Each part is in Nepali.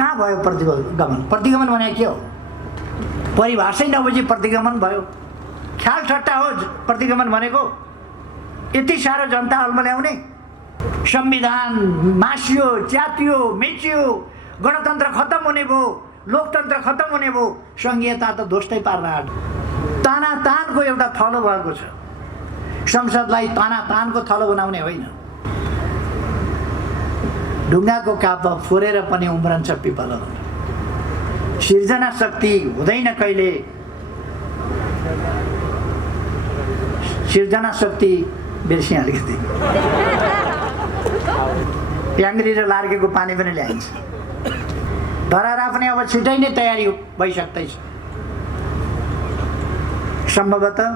कहाँ भयो प्रतिगमन? प्रतिगमन भने के हो? परिभाषै नबुझी प्रतिगमन भयो। ख्याल ठट्टा हो प्रतिगमन भनेको। यति साह्रो जनता अल्मल्याउने, संविधान मासियो, च्यातियो, मेचियो, गणतन्त्र खत्तम हुने भयो, लोकतन्त्र खत्तम हुने भयो, सङ्घीयता त ध्वस्तै पार्न आँट्यो। तानातानको एउटा थलो भएको छ। संसदलाई तानातानको थलो बनाउने होइन। ढुङ्गाको काप फोरेर पनि उम्रन्छ पिपल। सिर्जना शक्ति हुँदैन कहिले। सिर्जना शक्ति बिर्सिएँ अलिकति। प्याङ्ग्री र लार्केको पानी पनि ल्याइन्छ। धरारा पनि अब छिटै नै तयारी भइसक्दैछ। सम्भवतः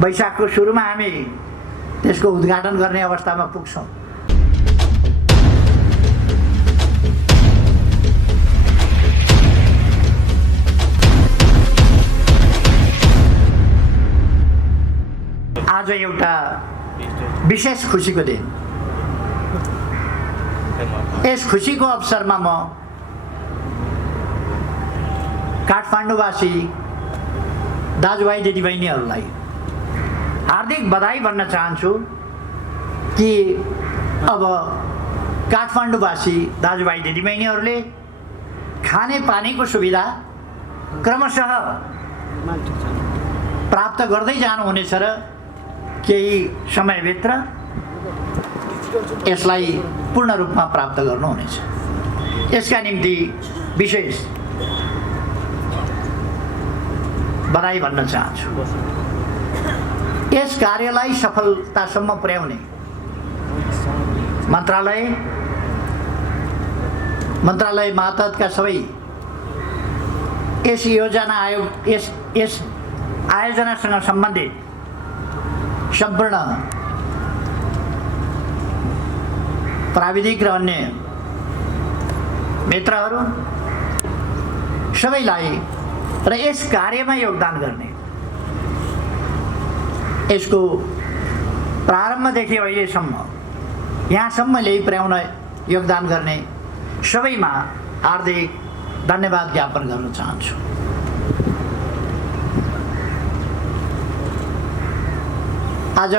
वैशाखको सुरुमा हामी त्यसको उद्घाटन गर्ने अवस्थामा पुग्छौँ। आज एउटा विशेष खुसीको दिन। यस खुसीको अवसरमा म काठमाडौँवासी दाजुभाइ दिदीबहिनीहरूलाई हार्दिक बधाई भन्न चाहन्छु कि अब काठमाडौँवासी दाजुभाइ दिदीबहिनीहरूले खाने पानीको सुविधा क्रमशः प्राप्त गर्दै जानुहुनेछ र केही समयभित्र यसलाई पूर्ण रूपमा प्राप्त गर्नुहुनेछ। यसका निम्ति विशेष बधाई भन्न चाहन्छु। यस कार्यलाई सफलतासम्म पुर्याउने मन्त्रालय मातहतका सबै यस योजना आयोग यस आयोजनासँग सम्बन्धित सम्पूर्ण प्राविधिक र अन्य मित्रहरू सबैलाई र यस कार्यमा योगदान गर्ने, यसको प्रारम्भदेखि अहिलेसम्म यहाँसम्म ल्याइ पुर्याउन योगदान गर्ने सबैमा हार्दिक धन्यवाद ज्ञापन गर्न चाहन्छु। आज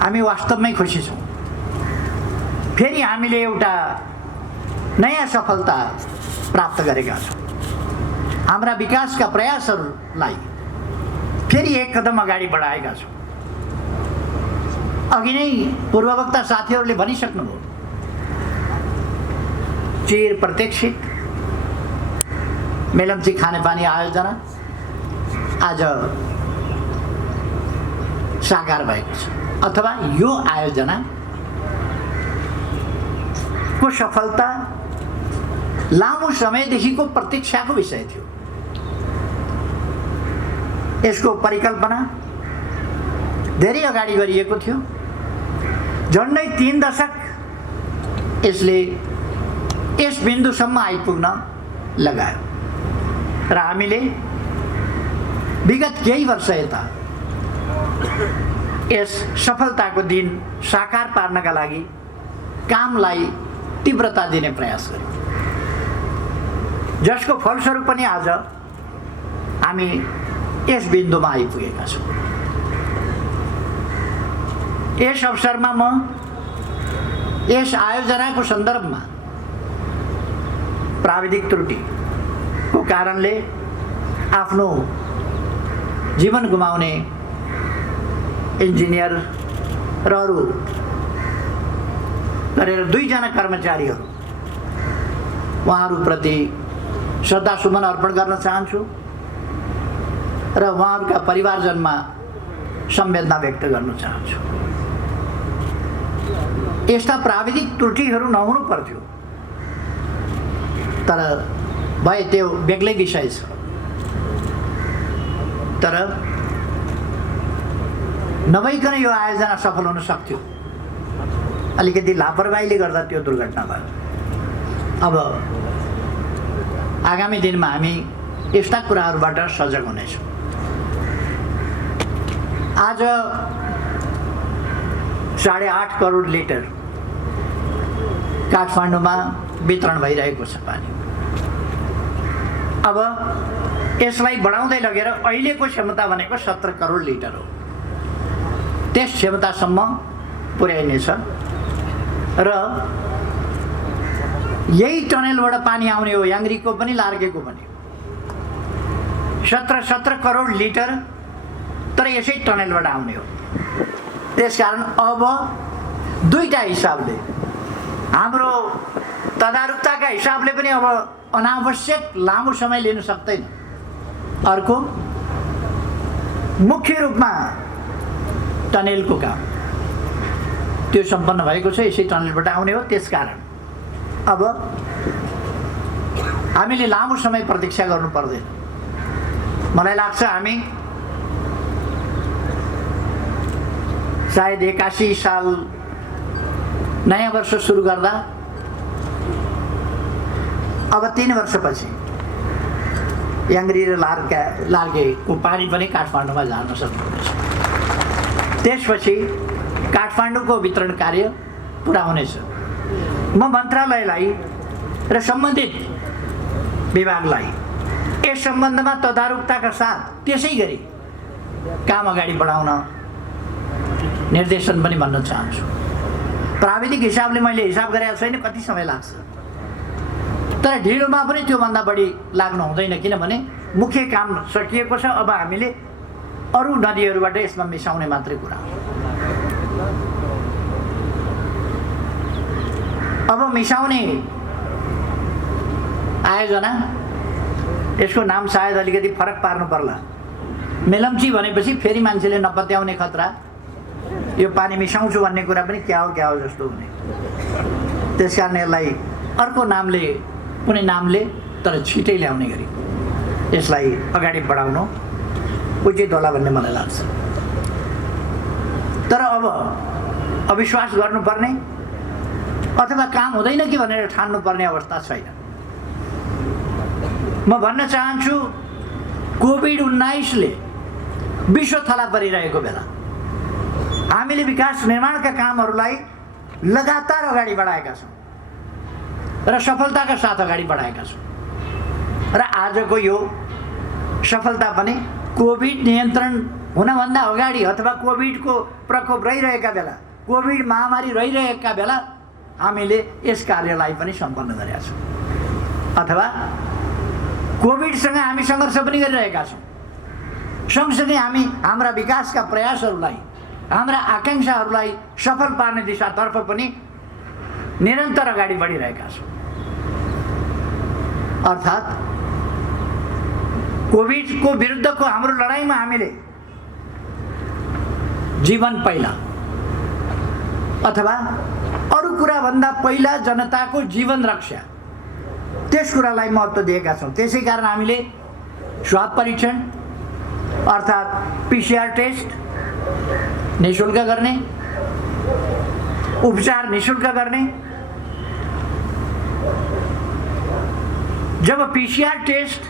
हामी वास्तवमै खुसी छौँ। फेरि हामीले एउटा नयाँ सफलता प्राप्त गरेका छौँ। हाम्रा विकासका प्रयासहरूलाई फेरि एक कदम अगाडि बढाएका छौँ। अघि नै पूर्ववक्ता साथीहरूले भनिसक्नुभयो, चिर प्रतीक्षित मेलम्ची खानेपानी आयोजना आज साकार भएको छ, अथवा यो आयोजना को सफलता लामो समयदेखिको प्रतीक्षाको विषय थियो। यसको परिकल्पना धेरै अगाडि गरिएको थियो। झन्डै 3 दशक यसले यस बिन्दुसम्म आइपुग्न लगायो र हामीले विगत केही वर्ष यता यस सफलताको दिन साकार पार्नका लागि कामलाई तीव्रता दिने प्रयास गर्यौँ, जसको फलस्वरूप पनि आज हामी यस बिन्दुमा आइपुगेका छौँ। यस अवसरमा म यस आयोजनाको सन्दर्भमा प्राविधिक त्रुटिको कारणले आफ्नो जीवन गुमाउने इन्जिनियर र अरू गरेर 2 जना कर्मचारीहरू उहाँहरूप्रति श्रद्धासुमन अर्पण गर्न चाहन्छु र उहाँहरूका परिवारजनमा संवेदना व्यक्त गर्न चाहन्छु। यस्ता प्राविधिक त्रुटिहरू नहुनु पर्थ्यो, तर भए त्यो बेग्लै विषय छ। तर नभइकन यो आयोजना सफल हुन सक्थ्यो। अलिकति लापरवाहीले गर्दा त्यो दुर्घटना भयो। अब आगामी दिनमा हामी यस्ता कुराहरूबाट सजग हुनेछौँ। आज 8.5 करोड लिटर काठमाडौँमा वितरण भइरहेको छ पानी। अब यसलाई बढाउँदै लगेर अहिलेको क्षमता भनेको 17 करोड लिटर हो। त्यस क्षमतासम्म पुर्याइनेछ र यही टनेलबाट पानी आउने हो, याङ्ग्रीको पनि लार्गेको पनि। 17 करोड लिटर तर यसै टनेलबाट आउने हो। त्यसकारण अब दुईटा हिसाबले, हाम्रो तदारुकताका हिसाबले पनि अब अनावश्यक लामो समय लिन सक्दैन। अर्को मुख्य रूपमा टनेलको काम त्यो सम्पन्न भएको छ, यसै टनेलबाट आउने हो। त्यसकारण अब हामीले लामो समय प्रतीक्षा गर्नु पर्दैन। मलाई लाग्छ हामी सायद 81 साल नयाँ वर्ष सुरु गर्दा अब 3 वर्षपछि याङ्ग्री र लार्गेको पानी पनि काठमाडौँमा झार्न सक्नुहुनेछ। त्यसपछि काठमाडौँको वितरण कार्य पुरा हुनेछ। म मन्त्रालयलाई र सम्बन्धित विभागलाई यस सम्बन्धमा तदारुकताका साथ त्यसै गरी काम अगाडि बढाउन निर्देशन पनि भन्न चाहन्छु। प्राविधिक हिसाबले मैले हिसाब गरेको छैन कति समय लाग्छ, तर ढिलोमा पनि त्योभन्दा बढी लाग्नु हुँदैन, किनभने मुख्य काम सकिएको छ। अब हामीले अरू नदीहरूबाट यसमा मिसाउने मात्रै कुरा हो। अब मिसाउने आयोजना, यसको नाम सायद अलिकति फरक पार्नु पर्ला। मेलम्ची भनेपछि फेरि मान्छेले नपत्याउने खतरा, यो पानी मिसाउँछु भन्ने कुरा पनि क्या हो जस्तो हुने। त्यसकारण यसलाई अर्को नामले, कुनै नामले तर छिटै ल्याउने गरी यसलाई अगाडि बढाउनु उचित होला भन्ने मलाई लाग्छ। तर अब अविश्वास गर्नुपर्ने अथवा काम हुँदैन कि भनेर ठान्नुपर्ने अवस्था छैन। म भन्न चाहन्छु, कोभिड-19ले विश्व थला परिरहेको बेला हामीले विकास निर्माणका कामहरूलाई लगातार अगाडि बढाएका छौँ र सफलताका साथ अगाडि बढाएका छौँ। र आजको यो सफलता पनि कोभिड नियन्त्रण हुनभन्दा अगाडि अथवा कोभिडको प्रकोप रहिरहेका बेला, कोभिड महामारी रहिरहेका बेला हामीले यस कार्यलाई पनि सम्पन्न गरेका छौँ, अथवा कोभिडसँग हामी सङ्घर्ष पनि गरिरहेका छौँ। सँगसँगै हामी हाम्रा विकासका प्रयासहरूलाई, हाम्रा आकाङ्क्षाहरूलाई सफल पार्ने दिशातर्फ पनि निरन्तर अगाडि बढिरहेका छौँ। अर्थात् कोभिडको विरुद्धको हाम्रो लडाइँमा हामीले जीवन पहिला अथवा अरू कुराभन्दा पहिला जनताको जीवन रक्षा, त्यस कुरालाई महत्त्व दिएका छौँ। त्यसै कारण हामीले स्वाब परीक्षण अर्थात् PCR टेस्ट निःशुल्क गर्ने, उपचार निःशुल्क गर्ने। जब PCR टेस्ट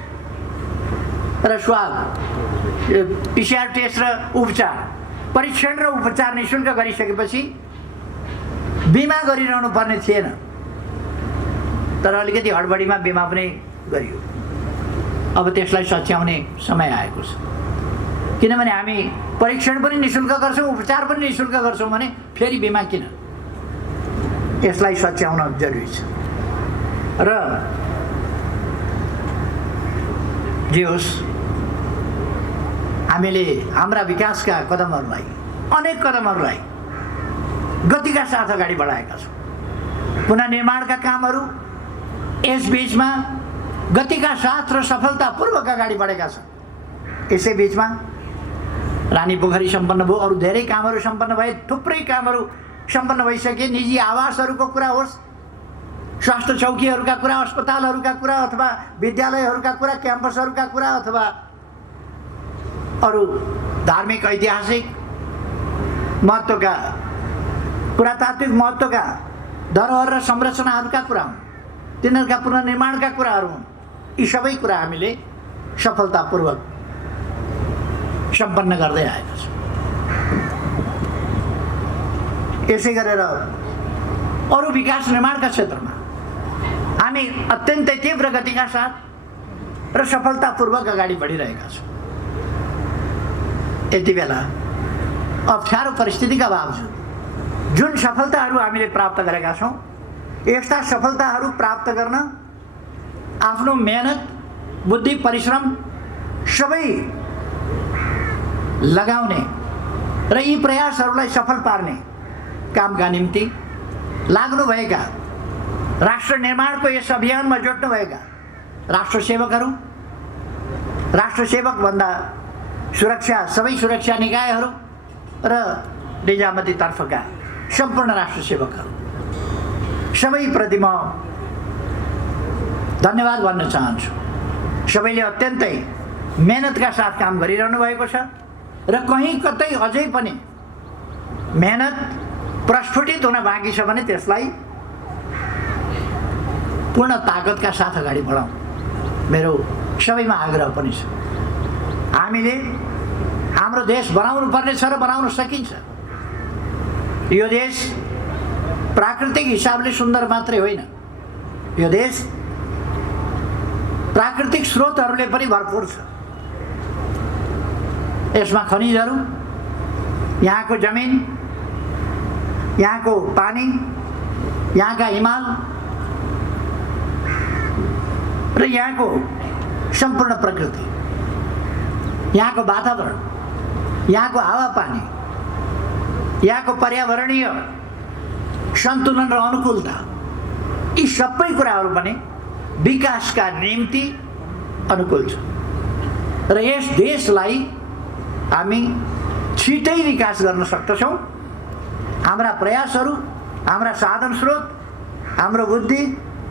र स्वाब, PCR टेस्ट र उपचार, परीक्षण र उपचार निःशुल्क गरिसकेपछि बिमा गरिरहनु पर्ने थिएन, तर अलिकति हडबडीमा बिमा पनि गरियो। अब त्यसलाई सच्याउने समय आएको छ, किनभने हामी परीक्षण पनि निःशुल्क गर्छौँ, उपचार पनि निःशुल्क गर्छौँ भने फेरि बिमा किन? यसलाई सच्याउन जरुरी छ। र जे होस्, हामीले हाम्रा विकासका कदमहरूलाई, अनेक कदमहरूलाई गतिका साथ अगाडि बढाएका छौँ। पुनर्निर्माणका कामहरू यस बीचमा गतिका साथ र सफलतापूर्वक अगाडि बढेका छन्। यसै बीचमा रानी पोखरी सम्पन्न भयो, अरू धेरै कामहरू सम्पन्न भए, थुप्रै कामहरू सम्पन्न भइसके। निजी आवासहरूको कुरा होस्, स्वास्थ्य चौकीहरूका कुरा, अस्पतालहरूका कुरा, अथवा विद्यालयहरूका कुरा, क्याम्पसहरूका कुरा, अथवा अरू धार्मिक ऐतिहासिक महत्त्वका, पुरातात्विक महत्त्वका धरोहर र संरचनाहरूका कुरा हुन्, तिनीहरूका पुनर्निर्माणका कुराहरू हुन्। यी सबै कुरा हामीले सफलतापूर्वक सम्पन्न गर्दै आएका छौँ। यसै गरेर अरू विकास निर्माणका क्षेत्रमा हामी अत्यन्तै तीव्र गतिका साथ र सफलतापूर्वक अगाडि बढिरहेका छौँ। यति बेला अप्ठ्यारो परिस्थितिका बावजुद जुन सफलताहरू हामीले प्राप्त गरेका छौँ, यस्ता सफलताहरू प्राप्त गर्न आफ्नो मेहनत, बुद्धि, परिश्रम सबै लगाउने र यी प्रयासहरूलाई सफल पार्ने कामका निम्ति लाग्नुभएका, राष्ट्र निर्माणको यस अभियानमा जोड्नुभएका राष्ट्रसेवकहरू, राष्ट्रसेवकभन्दा सबै सुरक्षा निकायहरू र निजामतीतर्फका सम्पूर्ण राष्ट्रसेवकहरू सबैप्रति म धन्यवाद भन्न चाहन्छु। सबैले अत्यन्तै मेहनतका साथ काम गरिरहनु भएको छ र कहीँ कतै अझै पनि मेहनत प्रस्फुटित हुन बाँकी छ भने त्यसलाई पूर्ण ताकतका साथ अगाडि बढाउँ, मेरो सबैमा आग्रह पनि छ। हामीले हाम्रो देश बनाउनु पर्ने छ र बनाउन सकिन्छ। यो देश प्राकृतिक हिसाबले सुन्दर मात्रै होइन, यो देश प्राकृतिक स्रोतहरूले पनि भरपूर छ। यसमा खनिजहरू, यहाँको जमिन, यहाँको पानी, यहाँका हिमाल र यहाँको सम्पूर्ण प्रकृति, यहाँको वातावरण, यहाँको हावापानी, यहाँको पर्यावरणीय सन्तुलन र अनुकूलता, यी सबै कुराहरू पनि विकासका निम्ति अनुकूल छ र यस देशलाई हामी छिटै विकास गर्न सक्दछौँ। हाम्रा प्रयासहरू, हाम्रा साधन स्रोत, हाम्रो बुद्धि,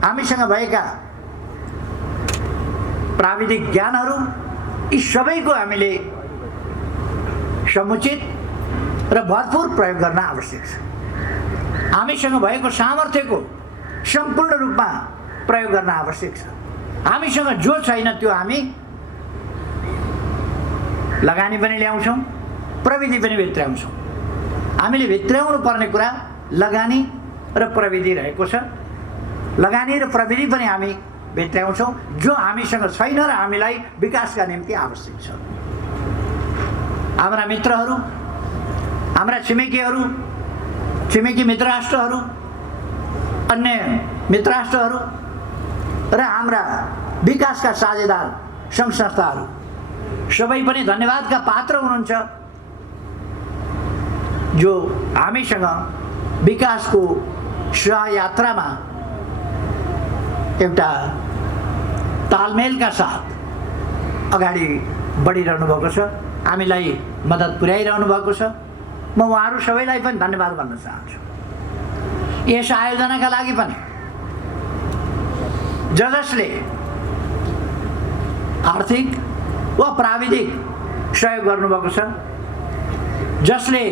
हामीसँग भएका प्राविधिक ज्ञानहरू, यी सबैको हामीले समुचित र भरपूर प्रयोग गर्न आवश्यक छ। हामीसँग भएको सामर्थ्यको सम्पूर्ण रूपमा प्रयोग गर्न आवश्यक छ। हामीसँग जो छैन त्यो हामी लगानी पनि ल्याउँछौँ, प्रविधि पनि भित्र्याउँछौँ। हामीले भित्र्याउनु पर्ने कुरा लगानी र प्रविधि रहेको छ। लगानी र प्रविधि पनि हामी भित्र्याउँछौँ जो हामीसँग छैन र हामीलाई विकासका निम्ति आवश्यक छ। हाम्रा मित्रहरू, हाम्रा छिमेकीहरू, छिमेकी मित्र राष्ट्रहरू, अन्य मित्र राष्ट्रहरू र हाम्रा विकासका साझेदार सङ्घ संस्थाहरू सबै पनि धन्यवादका पात्र हुनुहुन्छ जो हामीसँग विकासको सहयात्रामा एउटा तालमेलका साथ अगाडि बढिरहनु भएको छ, हामीलाई मद्दत पुर्याइरहनु भएको छ। म उहाँहरू सबैलाई पनि धन्यवाद भन्न चाहन्छु। यस आयोजनाका लागि पनि जसले आर्थिक वा प्राविधिक सहयोग गर्नुभएको छ, जसले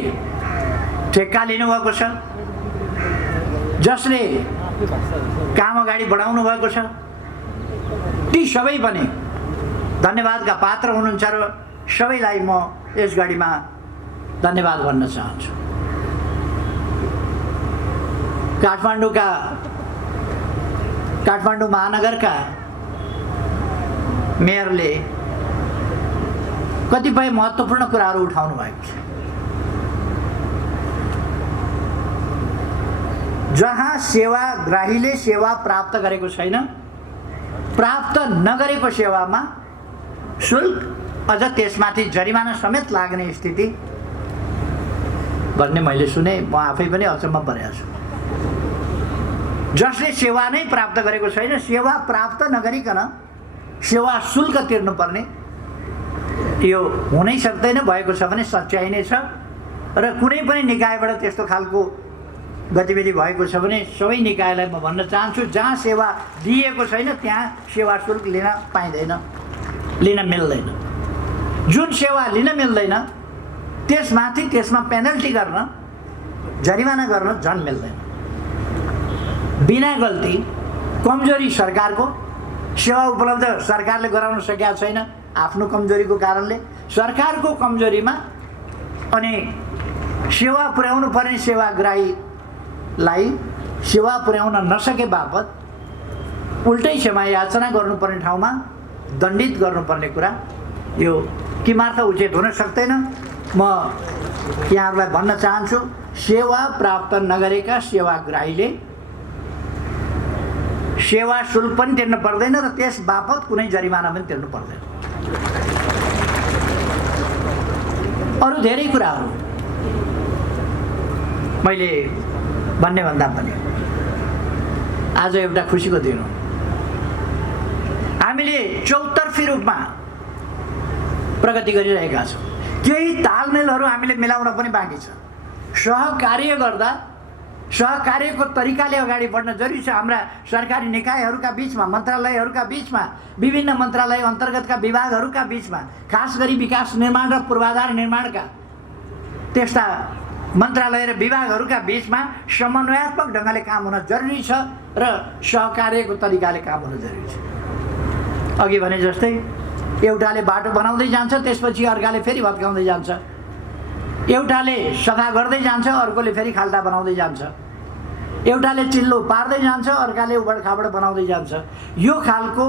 ठेक्का लिनुभएको छ, जसले काम अगाडि बढाउनु भएको छ, ती सबै पनि धन्यवादका पात्र हुनुहुन्छ र सबैलाई म यस घडीमा धन्यवाद भन्न चाहन्छु। काठमाडौँ महानगरका मेयरले कतिपय महत्त्वपूर्ण कुराहरू उठाउनु भएको छ। जहाँ सेवाग्राहीले सेवा प्राप्त गरेको छैन, प्राप्त नगरेको सेवामा शुल्क अझ त्यसमाथि जरिमाना समेत लाग्ने स्थिति भन्ने मैले सुने। म आफै पनि अचम्म परेको छु। जसले सेवा नै प्राप्त गरेको छैन, सेवा प्राप्त नगरिकन सेवा शुल्क तिर्नुपर्ने, यो हुनै सक्दैन। भएको छ भने सच्याइ नै छ र कुनै पनि निकायबाट त्यस्तो खालको गतिविधि भएको छ भने सबै निकायलाई म भन्न चाहन्छु, जहाँ सेवा दिएको छैन त्यहाँ सेवा शुल्क लिन पाइँदैन, लिन मिल्दैन। जुन सेवा लिन मिल्दैन त्यसमाथि त्यसमा पेनल्टी गर्न, जरिमाना गर्न झन् मिल्दैन। बिना गल्ती, कमजोरी सरकारको, सेवा उपलब्ध सरकारले गराउन सकेका छैन आफ्नो कमजोरीको कारणले, सरकारको कमजोरीमा अनि सेवा पुर्याउनु पर्ने सेवाग्राहीलाई सेवा पुर्याउन नसके बापत उल्टै क्षमा याचना गर्नुपर्ने ठाउँमा दण्डित गर्नुपर्ने कुरा यो किमार्थ उचित हुन सक्दैन। म यहाँहरूलाई भन्न चाहन्छु, सेवा प्राप्त नगरेका सेवाग्राहीले सेवा शुल्क पनि तिर्न पर्दैन र त्यस बापत कुनै जरिमाना पनि तिर्नु पर्दैन। अरू धेरै कुराहरू मैले भन्ने भन्दा पनि आज एउटा खुसीको दिन हो। हामीले चौतर्फी रूपमा प्रगति गरिरहेका छौँ। केही तालमेलहरू हामीले मिलाउन पनि बाँकी छ। सहकार्य गर्दा सहकार्यको तरिकाले अगाडि बढ्न जरुरी छ। हाम्रा सरकारी निकायहरूका बिचमा, मन्त्रालयहरूका बिचमा, विभिन्न मन्त्रालय अन्तर्गतका विभागहरूका बिचमा, खास गरी विकास निर्माण र पूर्वाधार निर्माणका त्यस्ता मन्त्रालय र विभागहरूका बिचमा समन्वयात्मक ढङ्गले काम हुन जरुरी छ र सहकार्यको तरिकाले काम हुन जरुरी छ। अघि भने जस्तै एउटाले बाटो बनाउँदै जान्छ, त्यसपछि अर्काले फेरि भत्काउँदै जान्छ। एउटाले सफा गर्दै जान्छ, अर्कोले फेरि खाल्टा बनाउँदै जान्छ। एउटाले चिल्लो पार्दै जान्छ, अर्काले उबडखाबड बनाउँदै जान्छ। यो खालको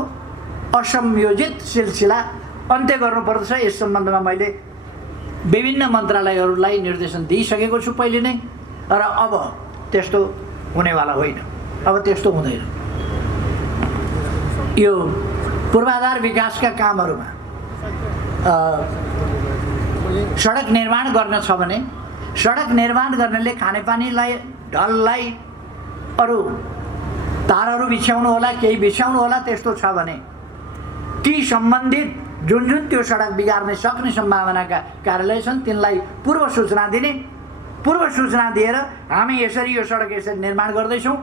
असंयोजित सिलसिला अन्त्य गर्नुपर्दछ। यस सम्बन्धमा मैले विभिन्न मन्त्रालयहरूलाई निर्देशन दिइसकेको छु पहिले नै, र अब त्यस्तो हुनेवाला होइन। अब त्यस्तो हुँदैन। यो पूर्वाधार विकासका कामहरूमा सडक निर्माण गर्न छ भने सडक निर्माण गर्नेले खानेपानीलाई, ढललाई अरू तारहरू बिछ्याउनु होला, केही बिछ्याउनु होला। त्यस्तो छ भने ती सम्बन्धित जुन त्यो सडक बिगार्न सक्ने सम्भावनाका कार्यालय छन् तिनलाई पूर्व सूचना दिने। पूर्व सूचना दिएर हामी यसरी यो सडक यसरी निर्माण गर्दैछौँ,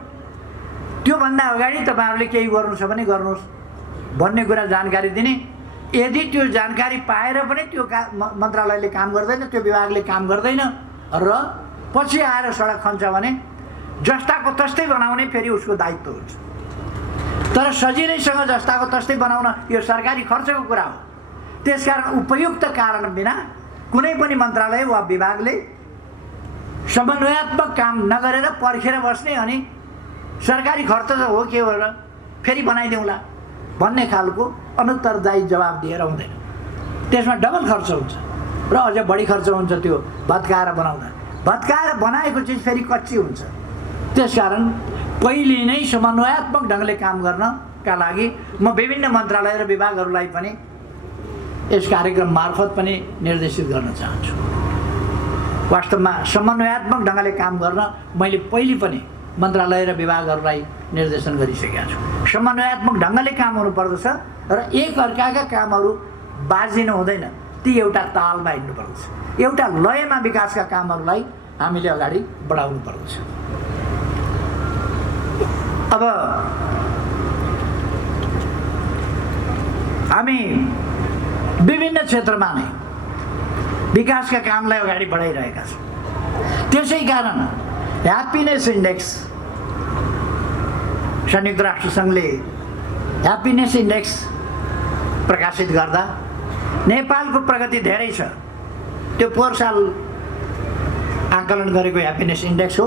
त्योभन्दा अगाडि तपाईँहरूले केही गर्नु छ भने गर्नुहोस् भन्ने कुरा जानकारी दिने। यदि त्यो जानकारी पाएर पनि त्यो मन्त्रालयले काम गर्दैन, त्यो विभागले काम गर्दैन र पछि आएर सडक खन्छ भने जस्ताको तस्तै बनाउने फेरि उसको दायित्व हुन्छ। तर सजिलैसँग जस्ताको तस्तै बनाउन यो सरकारी खर्चको कुरा हो। त्यसकारण उपयुक्त कारण बिना कुनै पनि मन्त्रालय वा विभागले समन्वयात्मक काम नगरेर पर्खेर बस्ने अनि सरकारी खर्च हो के हो र फेरि बनाइदिउँला भन्ने खालको अनुत्तरदायी जवाब दिएर हुँदैन। त्यसमा डबल खर्च हुन्छ र अझ बढी खर्च हुन्छ त्यो भत्काएर बनाउँदा। भत्काएर बनाएको चिज फेरि कच्ची हुन्छ। त्यसकारण पहिले नै समन्वयात्मक ढङ्गले काम गर्नका लागि म विभिन्न मन्त्रालय र विभागहरूलाई पनि यस कार्यक्रम मार्फत पनि निर्देशित गर्न चाहन्छु। वास्तवमा समन्वयात्मक ढङ्गले काम गर्न मैले पहिले पनि मन्त्रालय र विभागहरूलाई निर्देशन गरिसकेका छु। समन्वयात्मक ढङ्गले काम हुनुपर्दछ र एक अर्काका कामहरू बाजिनु हुँदैन। ती एउटा तालमा हिँड्नुपर्दछ। एउटा लयमा विकासका कामहरूलाई हामीले अगाडि बढाउनु पर्दछ। अब हामी विभिन्न क्षेत्रमा नै विकासका कामलाई अगाडि बढाइरहेका छौँ। त्यसै कारण ह्याप्पिनेस इन्डेक्स, संयुक्त राष्ट्र सङ्घले ह्याप्पिनेस इन्डेक्स प्रकाशित गर्दा नेपालको प्रगति धेरै छ। त्यो पोहोर साल आकलन गरेको ह्याप्पिनेस इन्डेक्स हो।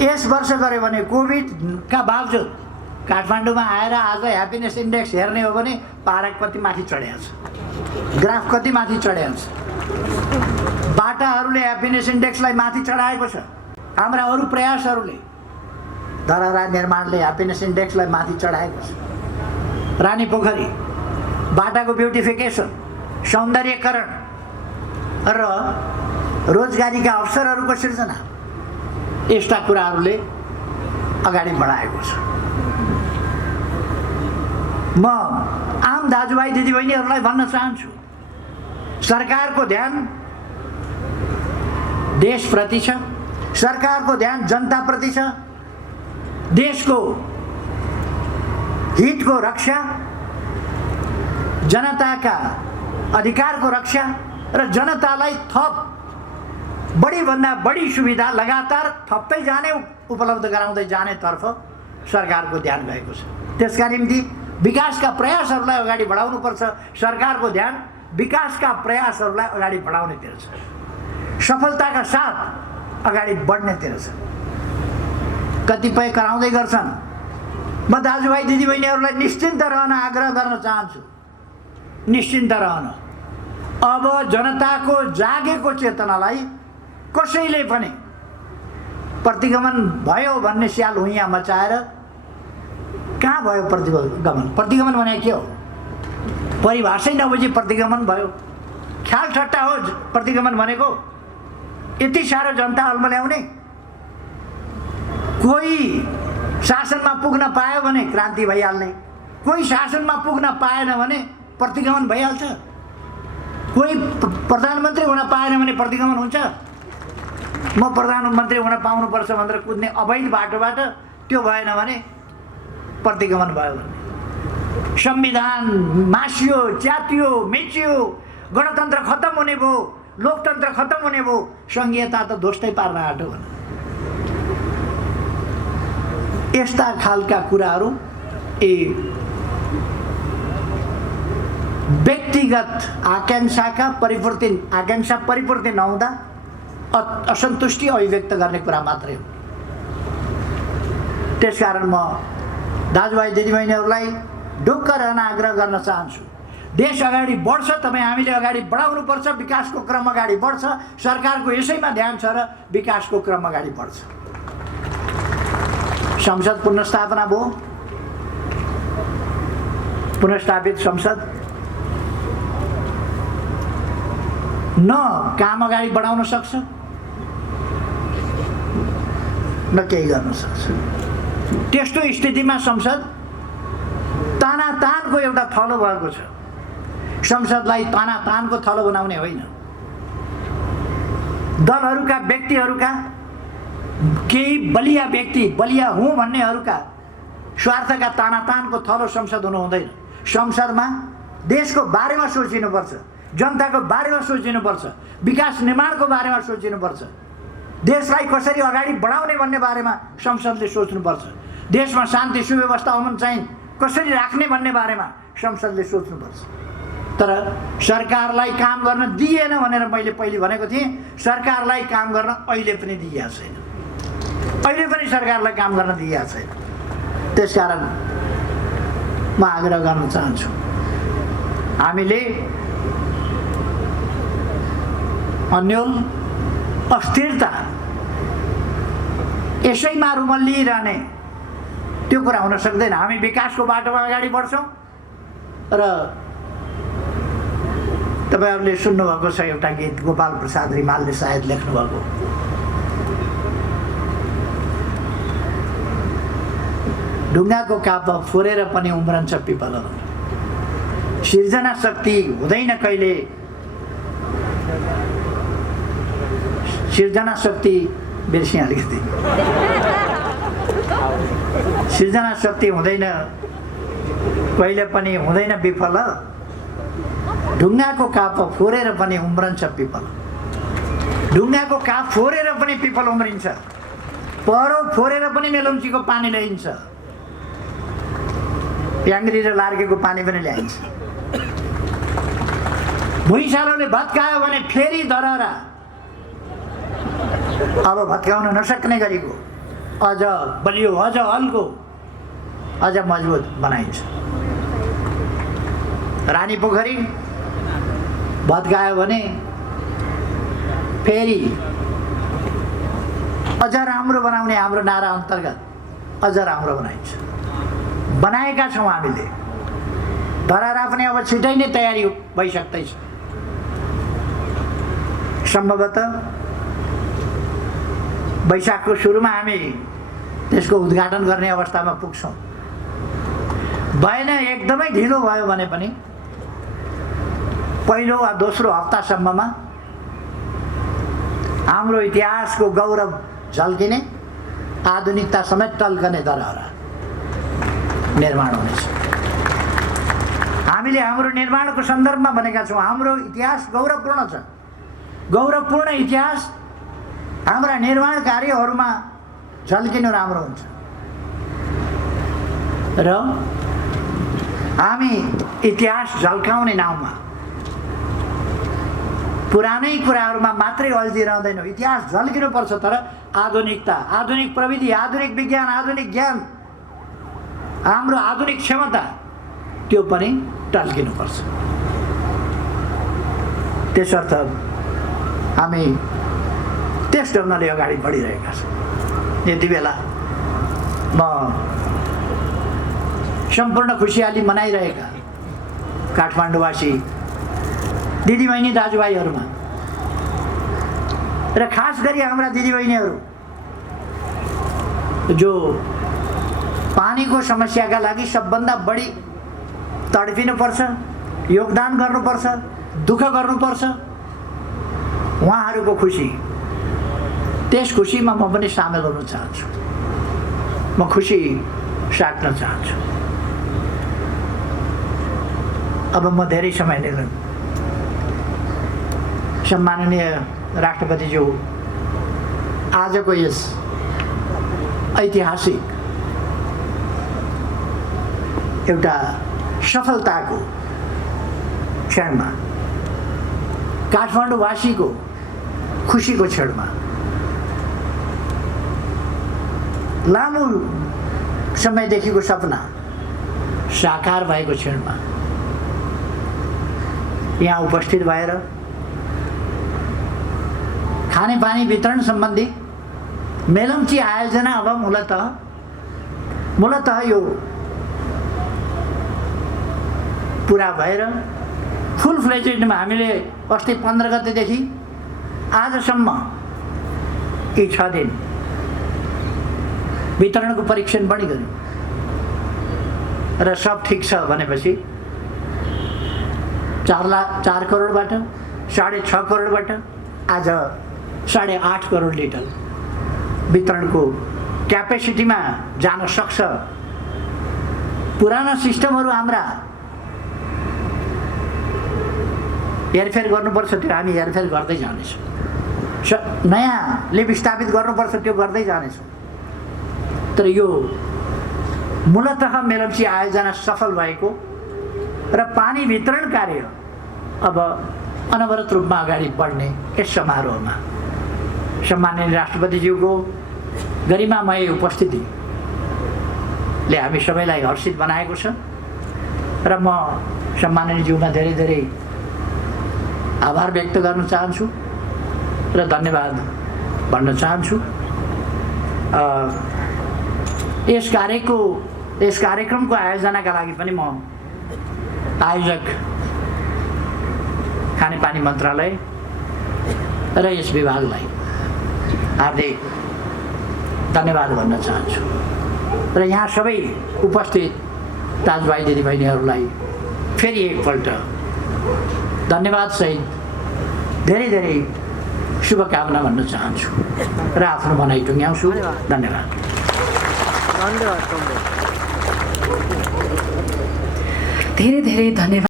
यस वर्ष गऱ्यो भने कोभिडका बावजुद काठमाडौँमा आएर आज ह्याप्पिनेस इन्डेक्स हेर्ने हो भने पारा कति माथि चढेको छ, ग्राफ कति माथि चढेको छ। बाटाहरूले ह्याप्पिनेस इन्डेक्सलाई माथि चढाएको छ। हाम्रा अरू प्रयासहरूले, धरहरा निर्माणले ह्याप्पिनेस इन्डेक्सलाई माथि चढाएको छ। रानी पोखरी, बाटाको ब्युटिफिकेसन, सौन्दर्यकरण र रोजगारीका अवसरहरूको सिर्जना, यस्ता कुराहरूले अगाडि बढाएको छ। म आम दाजुभाइ दिदीबहिनीहरूलाई भन्न चाहन्छु, सरकारको ध्यान देशप्रति छ, सरकारको ध्यान जनताप्रति छ। देशको हितको रक्षा, जनताका अधिकारको रक्षा र जनतालाई थप बढीभन्दा बढी सुविधा लगातार थप्दै जाने, उपलब्ध गराउँदै जानेतर्फ सरकारको ध्यान गएको छ। त्यसका निम्ति विकासका प्रयासहरूलाई अगाडि बढाउनुपर्छ। सरकारको ध्यान विकासका प्रयासहरूलाई अगाडि बढाउनेतिर छ, सफलताका साथ अगाडि बढ्नेतिर छ। कतिपय कराउँदै गर्छन्। म दाजुभाइ दिदीबहिनीहरूलाई निश्चिन्त रहन आग्रह गर्न चाहन्छु, निश्चिन्त रहन। अब जनताको जागेको चेतनालाई कसैले पनि प्रतिगमन भयो भन्ने स्याल हुइयाँ मचाएर कहाँ भयो प्रतिगमन? प्रतिगमन भने के हो? परिभाषै नबुझी प्रतिगमन भयो। ख्याल ठट्टा हो प्रतिगमन भनेको। यति साह्रो जनता अल्मल्याउने। कोही शासनमा पुग्न पायो भने क्रान्ति भइहाल्ने, कोही शासनमा पुग्न पाएन भने प्रतिगमन भइहाल्छ। कोही प्रधानमन्त्री हुन पाएन भने प्रतिगमन हुन्छ। म प्रधानमन्त्री हुन पाउनुपर्छ भनेर कुद्ने अवैध बाटोबाट त्यो भएन भने प्रतिगमन भयो भने। संविधान मासियो, च्यातियो, मेचियो, गणतन्त्र खत्तम हुने भयो, लोकतन्त्र खत्तम हुने भयो, सङ्घीयता त ध्वस्तै पार्न आँट्यो भने। यस्ता खालका कुराहरू व्यक्तिगत आकांक्षा परिपूर्ति नहुँदा असन्तुष्टि अभिव्यक्त गर्ने कुरा मात्रै हो। त्यसकारण म दाजुभाइ दिदीबहिनीहरूलाई ढुक्क रहन आग्रह गर्न चाहन्छु। देश अगाडि बढ्छ, तपाईँ हामीले अगाडि बढाउनुपर्छ। विकासको क्रम अगाडि बढ्छ। सरकारको यसैमा ध्यान छ र विकासको क्रम अगाडि बढ्छ। संसद पुनर्स्थापना भयो, पुनर्स्थापित संसद न काम अगाडि बढाउन सक्छ न केही गर्न सक्छ। त्यस्तो स्थितिमा संसद तानातानको एउटा थलो भएको छ। संसदलाई तानातानको थलो बनाउने होइन, दलहरूका व्यक्तिहरूका केही बलिया व्यक्ति, बलिया हुँ भन्नेहरूका स्वार्थका तानातानको थलो संसद हुनु हुँदैन। संसदमा देशको बारेमा सोचिनुपर्छ, जनताको बारेमा सोचिनुपर्छ, विकास निर्माणको बारेमा सोचिनुपर्छ, देशलाई कसरी अगाडि बढाउने भन्ने बारेमा संसदले सोच्नुपर्छ, देशमा शान्ति सुव्यवस्था अमन चाहिँ कसरी राख्ने भन्ने बारेमा संसदले सोच्नुपर्छ। तर सरकारलाई काम गर्न दिएन भनेर मैले पहिले भनेको थिएँ। सरकारलाई काम गर्न अहिले पनि दिएको छैन, अहिले पनि सरकारलाई काम गर्न दिएको छैन। त्यसकारण म आग्रह गर्न चाहन्छु, हामीले अन्यल अस्थिरता यसैमा रुमल्लिरहने त्यो कुरा हुन सक्दैन। हामी विकासको बाटोमा अगाडि बढ्छौँ र तपाईँहरूले सुन्नुभएको छ एउटा गीत, गोपाल प्रसाद रिमालले सायद लेख्नुभएको, ढुङ्गाको काप फोरेर पनि उम्रन्छ पिपल, सिर्जना शक्ति हुँदैन कहिले, सिर्जना शक्ति बिर्सिएँ अलिकति, सिर्जना शक्ति हुँदैन कहिले पनि हुँदैन विफल, ढुङ्गाको काप फोरेर पनि उम्रन्छ पिपल। ढुङ्गाको काप फोरेर पनि पिपल उम्रिन्छ, पहरो फोरेर पनि मेलम्चीको पानी ल्याइन्छ, प्याङ्ग्री र लार्केको पानी पनि ल्याइन्छ। भुइँचालोले भत्कायो भने फेरि दरहरा अब भत्काउन नसक्ने गरीको अझ बलियो, अझ हल्को, अझ मजबुत बनाइन्छ। रानी पोखरी भत्कायो भने फेरि अझ राम्रो बनाउने हाम्रो नारा अन्तर्गत अझ राम्रो बनाइन्छ। बनाएका छौँ हामीले। धरारा पनि अब छिटै नै तयारी भइसक्दैछ। सम्भवतः वैशाखको सुरुमा हामी त्यसको उद्घाटन गर्ने अवस्थामा पुग्छौँ। भएन, एकदमै ढिलो भयो भने पनि पहिलो वा दोस्रो हप्तासम्ममा हाम्रो इतिहासको गौरव झल्किने, आधुनिकता समेत टल्कने धरहरा निर्माण हुनेछ। हामीले हाम्रो निर्माणको सन्दर्भमा भनेका छौँ, हाम्रो इतिहास गौरवपूर्ण छ। गौरवपूर्ण इतिहास हाम्रा निर्माण कार्यहरूमा झल्किनु राम्रो हुन्छ र हामी इतिहास झल्काउने नाउँमा पुरानै कुराहरूमा मात्रै अल्झिरहँदैनौँ। इतिहास झल्किनुपर्छ, तर आधुनिकता, आधुनिक प्रविधि, आधुनिक विज्ञान, आधुनिक ज्ञान, हाम्रो आधुनिक क्षमता त्यो पनि टल्किनुपर्छ। त्यसर्थ हामी त्यस ढङ्गले अगाडि बढिरहेका छौँ। यति बेला म सम्पूर्ण खुसियाली मनाइरहेका काठमाडौँवासी दिदीबहिनी दाजुभाइहरूमा र खास गरी हाम्रा दिदीबहिनीहरू जो पानीको समस्याका लागि सबभन्दा बढी तडपिनुपर्छ, योगदान गर्नुपर्छ, दुःख गर्नुपर्छ, उहाँहरूको खुसी, त्यस खुसीमा म पनि सामेल हुन चाहन्छु। म खुसी साट्न चाहन्छु। अब म धेरै समय लिन। सम्माननीय राष्ट्रपतिज्यू, आजको यस ऐतिहासिक एउटा सफलताको क्षणमा, काठमाडौँवासीको खुसीको क्षणमा, लामो समयदेखिको सपना साकार भएको क्षणमा यहाँ उपस्थित भएर खानेपानी वितरण सम्बन्धी मेलम्ची आयोजना अब मूलतः यो पुरा भएर फुल फ्लेजेडमा हामीले अस्ति 15 गतेदेखि आजसम्म यी 6 दिन वितरणको परीक्षण पनि गर्यौँ र सब ठिक छ भनेपछि 4 करोडबाट 6.5 करोडबाट आज 8.5 करोड लिटर वितरणको क्यापेसिटीमा जान सक्छ। पुराना सिस्टमहरू हाम्रा हेरफेर गर्नुपर्छ, त्यो हामी हेरफेर गर्दै जानेछौँ। नयाँ लिप स्थापित गर्नुपर्छ, त्यो गर्दै जानेछौँ। तर यो मूलतः मेलम्ची आयोजना सफल भएको र पानी वितरण कार्य अब अनवरत रूपमा अगाडि बढ्ने यस समारोहमा सम्माननीय राष्ट्रपतिज्यूको गरिमामय उपस्थितिले हामी सबैलाई हर्षित बनाएको छ र म सम्माननीय ज्यूमा धेरै धेरै आभार व्यक्त गर्न चाहन्छु र धन्यवाद भन्न चाहन्छु। यस कार्यक्रमको आयोजनाका लागि पनि म आयोजक खानेपानी मन्त्रालय र यस विभागलाई हार्दिक धन्यवाद भन्न चाहन्छु र यहाँ सबै उपस्थित दाजुभाइ दिदीबहिनीहरूलाई फेरि एकपल्ट धन्यवाद सहित धेरै धेरै शुभकामना भन्न चाहन्छु र आफ्नो भनाइ टुङ्ग्याउँछु। धन्यवाद। धेरै धेरै धन्यवाद।